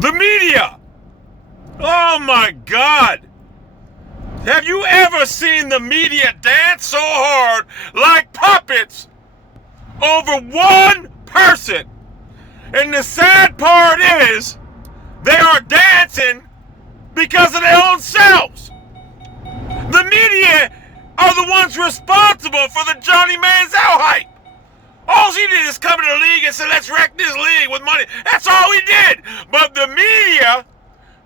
The media. Oh my God. Have you ever seen the media dance so hard like puppets over one person? And the sad part is they are dancing because of their own selves. The media are the ones responsible for the Johnny Manziel hype. All he did is come to the league and say, let's wreck this league with money. That's all he did. But the media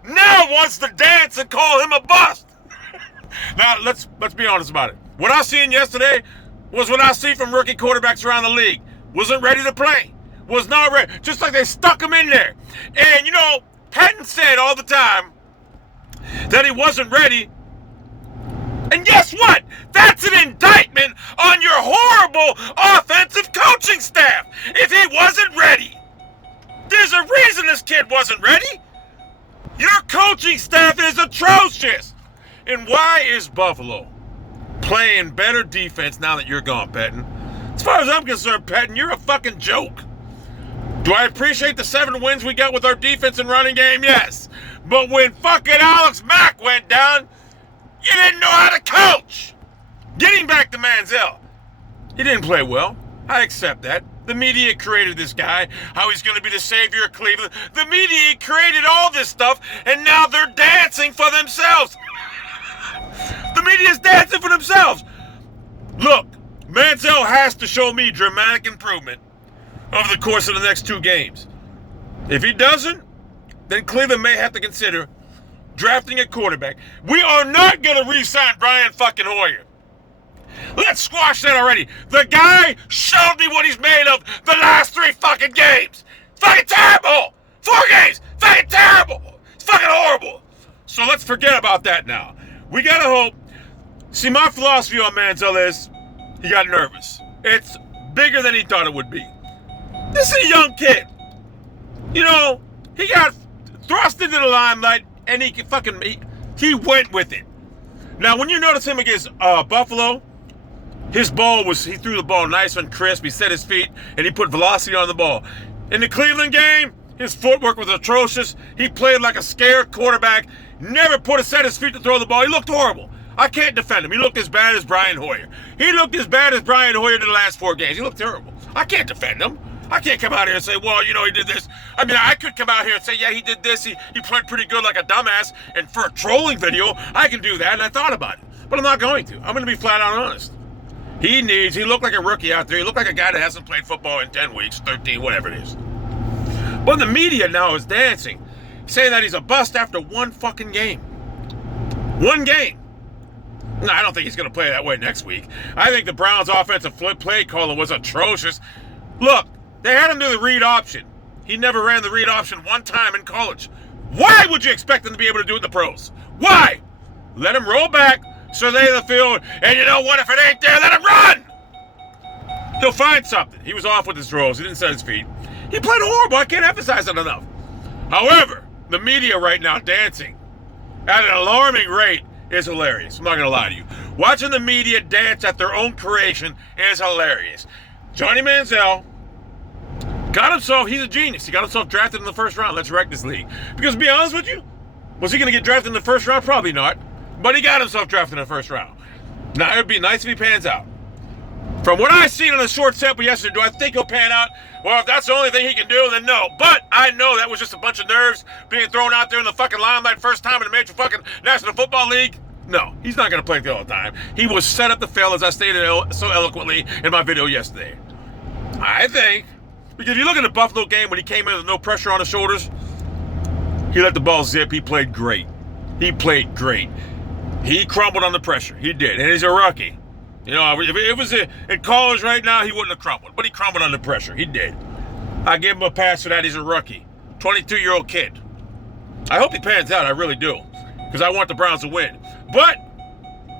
now wants to dance and call him a bust. Now, let's be honest about it. What I seen yesterday was what I see from rookie quarterbacks around the league. Wasn't ready to play. Was not ready. Just like they stuck him in there. And, you know, Patton said all the time that he wasn't ready. And guess what? That's an indictment on your horrible offensive coaching staff. If he wasn't ready, there's a reason this kid wasn't ready. Your coaching staff is atrocious. And why is Buffalo playing better defense now that you're gone, Patton? As far as I'm concerned, Patton, you're a fucking joke. Do I appreciate the 7 wins we got with our defense and running game? Yes. But when fucking Alex Mack went down, you didn't know how to coach. Getting back to Manziel, he didn't play well. I accept that. The media created this guy, how he's going to be the savior of Cleveland. The media created all this stuff, and now they're dancing for themselves. The media's dancing for themselves. Look, Manziel has to show me dramatic improvement over the course of the next 2 games. If he doesn't, then Cleveland may have to consider drafting a quarterback. We are not going to re-sign Brian fucking Hoyer. Let's squash that already. The guy showed me what he's made of the last 3 fucking games. It's fucking terrible. 4 games. Fucking terrible. It's fucking horrible. So let's forget about that now. We got to hope. See, my philosophy on Manziel is he got nervous. It's bigger than he thought it would be. This is a young kid. You know, he got thrust into the limelight and he went with it. Now, when you notice him against Buffalo, he threw the ball nice and crisp. He set his feet and he put velocity on the ball. In the Cleveland game, his footwork was atrocious. He played like a scared quarterback. Never set his feet to throw the ball. He looked horrible. I can't defend him. He looked as bad as Brian Hoyer. He looked as bad as Brian Hoyer did the last 4 games. He looked terrible. I can't defend him. I can't come out here and say, well, you know, he did this. I mean, I could come out here and say, yeah, he did this. He played pretty good like a dumbass. And for a trolling video, I can do that. And I thought about it. But I'm not going to. I'm going to be flat out honest. He looked like a rookie out there. He looked like a guy that hasn't played football in 10 weeks, 13, whatever it is. But the media now is dancing, saying that he's a bust after 1 fucking game. 1 game. No, I don't think he's going to play that way next week. I think the Browns' offensive play calling was atrocious. Look, they had him do the read option. He never ran the read option 1 time in college. Why would you expect him to be able to do it in the pros? Why? Let him roll back, survey the field, and you know what? If it ain't there, let him run! He'll find something. He was off with his throws. He didn't set his feet. He played horrible. I can't emphasize it enough. However, the media right now dancing at an alarming rate is hilarious. I'm not going to lie to you. Watching the media dance at their own creation is hilarious. Johnny Manziel got himself, he's a genius. He got himself drafted in the 1st round. Let's wreck this league. Because to be honest with you, was he going to get drafted in the 1st round? Probably not. But he got himself drafted in the 1st round. Now, it would be nice if he pans out. From what I've seen on the short sample yesterday, do I think he'll pan out? Well, if that's the only thing he can do, then no. But I know that was just a bunch of nerves being thrown out there in the fucking limelight first time in the major fucking National Football League. No, he's not going to play the all the time. He was set up to fail, as I stated so eloquently in my video yesterday. I think, because if you look at the Buffalo game when he came in with no pressure on his shoulders, he let the ball zip. He played great. He played great. He crumbled under pressure. He did. And he's a rookie. You know, if it was in college right now, he wouldn't have crumbled. But he crumbled under pressure. He did. I give him a pass for that. He's a rookie. 22-year-old kid. I hope he pans out. I really do. Because I want the Browns to win. But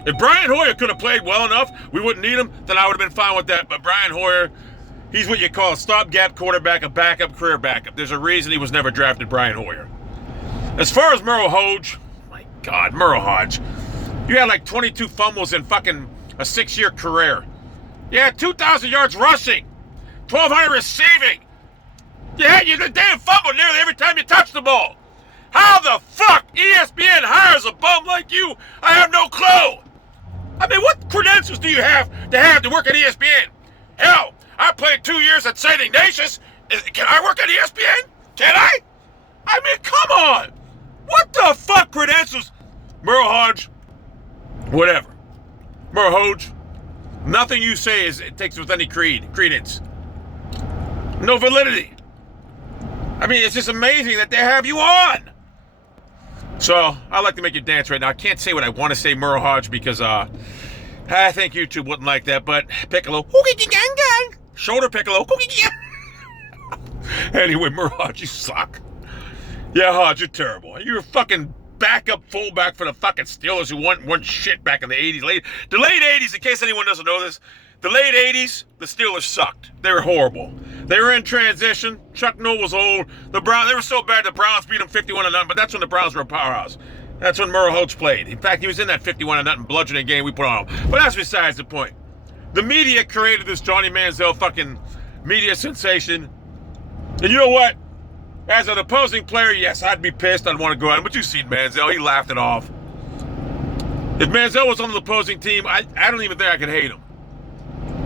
if Brian Hoyer could have played well enough, we wouldn't need him, then I would have been fine with that. But Brian Hoyer, he's what you call a stopgap quarterback, a backup, career backup. There's a reason he was never drafted, Brian Hoyer. As far as Merrill Hodge, my God, Merrill Hodge. You had like 22 fumbles in fucking a 6-year career. You had 2,000 yards rushing, 1,200 receiving. You had the damn fumble nearly every time you touched the ball. How the fuck ESPN hires a bum like you? I have no clue. I mean, what credentials do you have to work at ESPN? Hell, I played 2 years at St. Ignatius. Can I work at ESPN? Can I? I mean, come on. What the fuck credentials? Merrill Hodge, whatever. Merrill Hodge, nothing you say it takes with any credence. No validity. I mean, it's just amazing that they have you on. So, I'd like to make you dance right now. I can't say what I want to say, Merrill Hodge, because I think YouTube wouldn't like that, but Piccolo, shoulder Piccolo, anyway, Merrill Hodge, you suck. Yeah, Hodge, you're terrible. You're a fucking backup fullback for the fucking Steelers who won shit back in the 80s. The late 80s, in case anyone doesn't know this, the late 80s, the Steelers sucked. They were horrible. They were in transition. Chuck Noll was old. They were so bad the Browns beat them 51-0, but that's when the Browns were a powerhouse. That's when Merrill Hodge played. In fact, he was in that 51-0 bludgeoning game we put on him. But that's besides the point. The media created this Johnny Manziel fucking media sensation. And you know what? As an opposing player, yes, I'd be pissed. I'd want to go out. But you've seen Manziel. He laughed it off. If Manziel was on the opposing team, I don't even think I could hate him.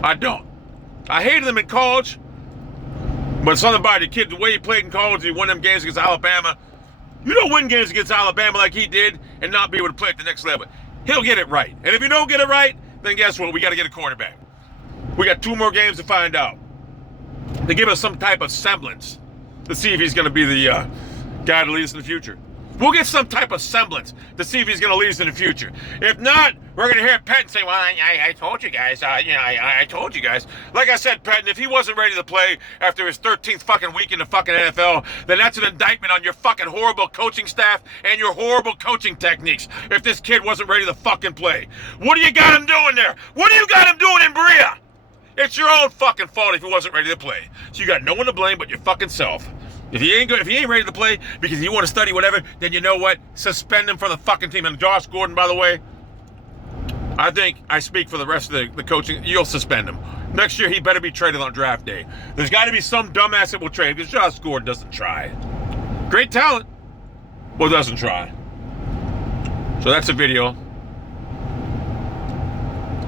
I don't. I hated him in college. But something about the kid, the way he played in college, he won them games against Alabama. You don't win games against Alabama like he did and not be able to play at the next level. He'll get it right. And if you don't get it right, then guess what? We got to get a quarterback. We got 2 more games to find out. To give us some type of semblance to see if he's going to be the guy to lead us in the future. We'll get some type of semblance to see if he's going to lead us in the future. If not, we're going to hear Pettin say, well, I told you guys. I told you guys. Like I said, Pettin, if he wasn't ready to play after his 13th fucking week in the fucking NFL, then that's an indictment on your fucking horrible coaching staff and your horrible coaching techniques. If this kid wasn't ready to fucking play. What do you got him doing there? What do you got him doing in Berea? It's your own fucking fault if he wasn't ready to play. So you got no one to blame but your fucking self. If he ain't ready to play because you want to study whatever, then you know what? Suspend him for the fucking team. And Josh Gordon, by the way, I think I speak for the rest of the coaching. You'll suspend him. Next year, he better be traded on draft day. There's got to be some dumbass that will trade because Josh Gordon doesn't try. Great talent, but doesn't try. So that's a video.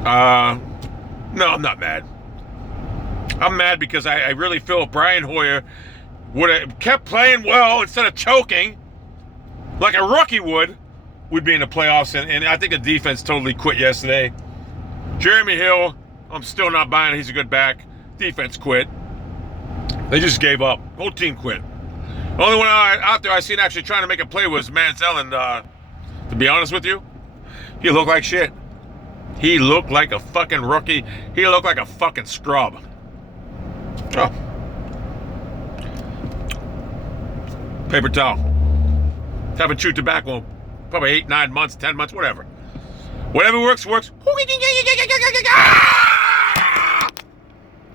No, I'm not mad. I'm mad because I really feel Brian Hoyer would have kept playing well instead of choking like a rookie would, we'd be in the playoffs. And I think the defense totally quit yesterday. Jeremy Hill, I'm still not buying it. He's a good back. Defense quit. They just gave up. Whole team quit. The only one out there I seen actually trying to make a play was Manziel. And to be honest with you, he looked like shit. He looked like a fucking rookie. He looked like a fucking scrub. Oh. Paper towel. Haven't chewed tobacco probably 8, 9 months, 10 months, whatever. Whatever works.